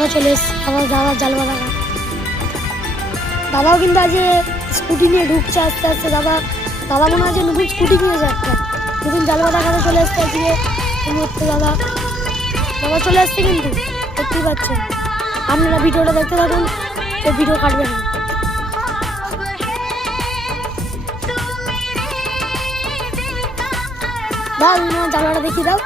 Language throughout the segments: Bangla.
দাদা চলে এসছে, দাদা জাল বাঁধা। দাদাও কিন্তু আজ স্কুটি নিয়ে ঢুকছে আস্তে আস্তে। দাদা মনে হয় যে নতুন স্কুটি কিনেছে একটা, নতুন জাল বাঁধা খাতে চলে এসছে আজকে হচ্ছে। দাদা চলে এসছে কিন্তু দেখতেই পাচ্ছেন। আপনারা ভিডিওটা দেখতে থাকুন, কেউ ভিডিও কাটবে না। দাও জালটা দেখিয়ে দাও।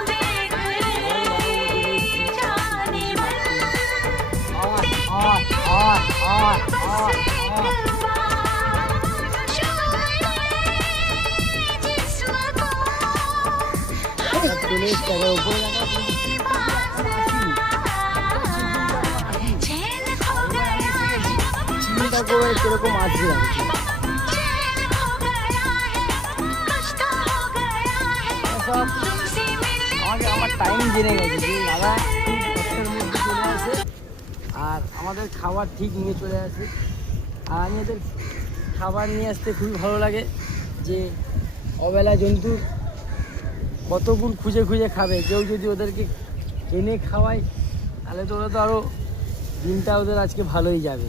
কিরকম আছে আমার টাইম জেনে গেছে যে দাদা খুব কষ্টের মধ্যে চলে আসে আর আমাদের খাবার ঠিক নিয়ে চলে আসে। আর আমি এদের খাবার নিয়ে আসতে খুবই ভালো লাগে যে অবেলা জন্তু কতক্ষণ খুঁজে খুঁজে খাবে। কেউ যদি ওদেরকে এনে খাওয়ায় তাহলে তো ওরা তো আরও দিনটা ওদের আজকে ভালোই যাবে।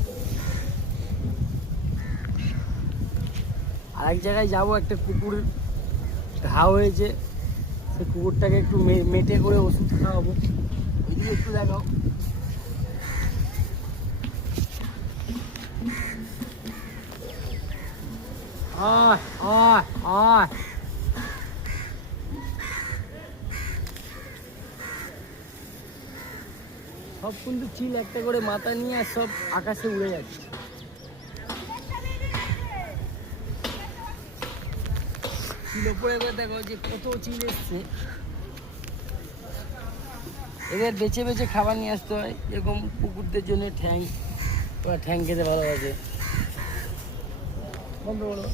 আর এক জায়গায় যাবো, একটা কুকুর ঘা হয়েছে, সেই কুকুরটাকে একটু মেটে করে ওষুধ খাওয়াবো। ওইদিকে একটু দেখাও। সব কিন্তু চিল একটা করে মাথা নিয়ে আর সব আকাশে উড়ে যাচ্ছে। চিল ওপরে করে দেখো যে কত চিল এসছে। এদের বেছে বেছে খাবার নিয়ে আসতে হয়। এরকম কুকুরদের জন্য ঠ্যাং, ওরা ঠ্যাং খেতে ভালোবাসে। বন্ধ করো।